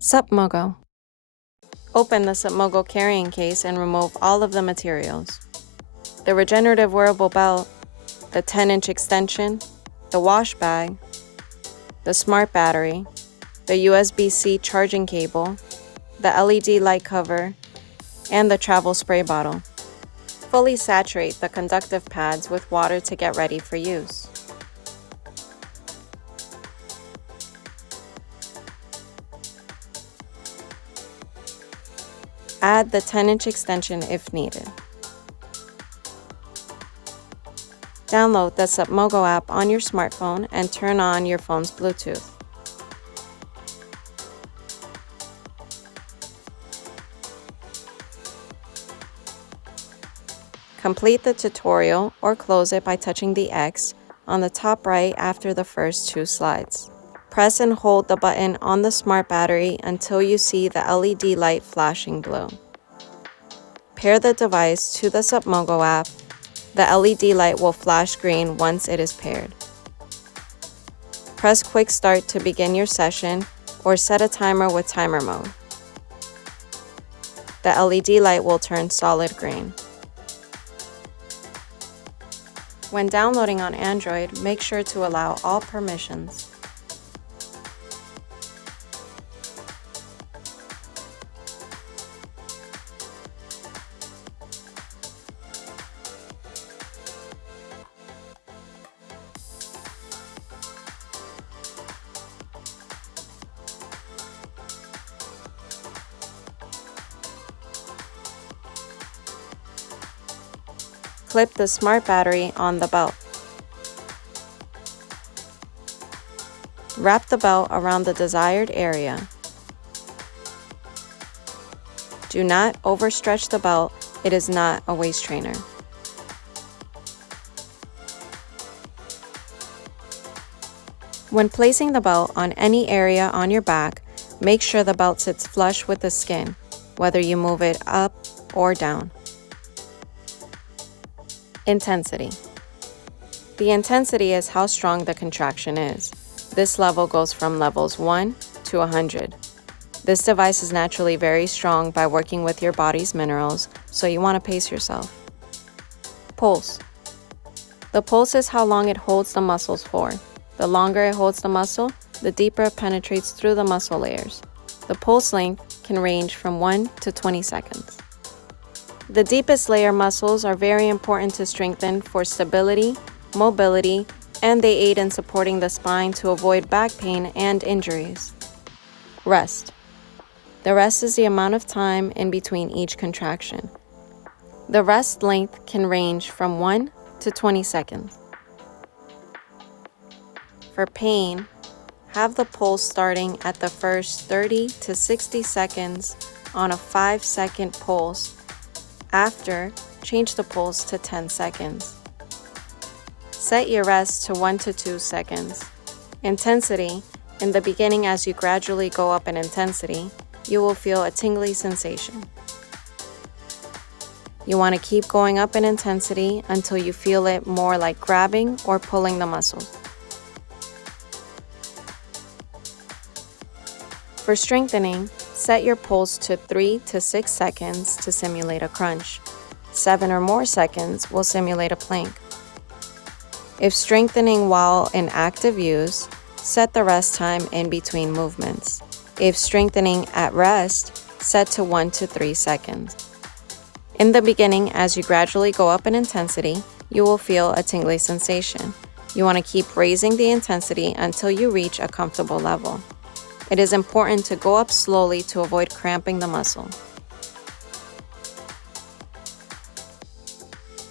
SUPMOGO. Open the SUPMOGO carrying case and remove all of the materials. The regenerative wearable belt, the 10-inch extension, the wash bag, the smart battery, the USB-C charging cable, the LED light cover, and the travel spray bottle. Fully saturate the conductive pads with water to get ready for use. Add the 10-inch extension if needed. Download the SUPMOGO app on your smartphone and turn on your phone's Bluetooth. Complete the tutorial or close it by touching the X on the top right after the first 2 slides. Press and hold the button on the smart battery until you see the LED light flashing blue. Pair the device to the SUPMOGO app. The LED light will flash green once it is paired. Press Quickstart to begin your session or set a timer with timer mode. The LED light will turn solid green. When downloading on Android, make sure to allow all permissions. Clip the smart battery on the belt. Wrap the belt around the desired area. Do not overstretch the belt, it is not a waist trainer. When placing the belt on any area on your back, make sure the belt sits flush with the skin, whether you move it up or down. Intensity. The intensity is how strong the contraction is. This level goes from levels 1 to 100. This device is naturally very strong by working with your body's minerals, so you want to pace yourself. Pulse. The pulse is how long it holds the muscles for. The longer it holds the muscle, the deeper it penetrates through the muscle layers. The pulse length can range from 1 to 20 seconds. The deepest layer muscles are very important to strengthen for stability, mobility, and they aid in supporting the spine to avoid back pain and injuries. Rest. The rest is the amount of time in between each contraction. The rest length can range from 1 to 20 seconds. For pain, have the pulse starting at the first 30 to 60 seconds on a 5-second pulse. After, change the pulse to 10 seconds. Set your rest to 1 to 2 seconds. Intensity. In the beginning, as you gradually go up in intensity, you will feel a tingly sensation. You want to keep going up in intensity until you feel it more like grabbing or pulling the muscles. For strengthening, set your pulse to 3 to 6 seconds to simulate a crunch. 7 or more seconds will simulate a plank. If strengthening while in active use, set the rest time in between movements. If strengthening at rest, set to 1 to 3 seconds. In the beginning, as you gradually go up in intensity, you will feel a tingly sensation. You want to keep raising the intensity until you reach a comfortable level. It is important to go up slowly to avoid cramping the muscle.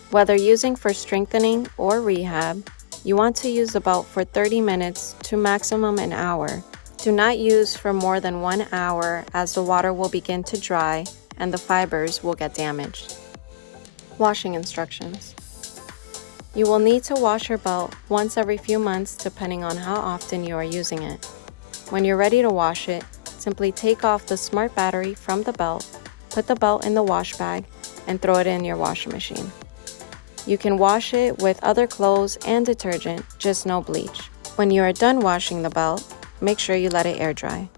Whether using for strengthening or rehab, you want to use the belt for 30 minutes to maximum an hour. Do not use for more than 1 hour as the water will begin to dry and the fibers will get damaged. Washing instructions. You will need to wash your belt once every few months depending on how often you are using it. When you're ready to wash it, simply take off the smart battery from the belt, put the belt in the wash bag, and throw it in your washing machine. You can wash it with other clothes and detergent, just no bleach. When you are done washing the belt, make sure you let it air dry.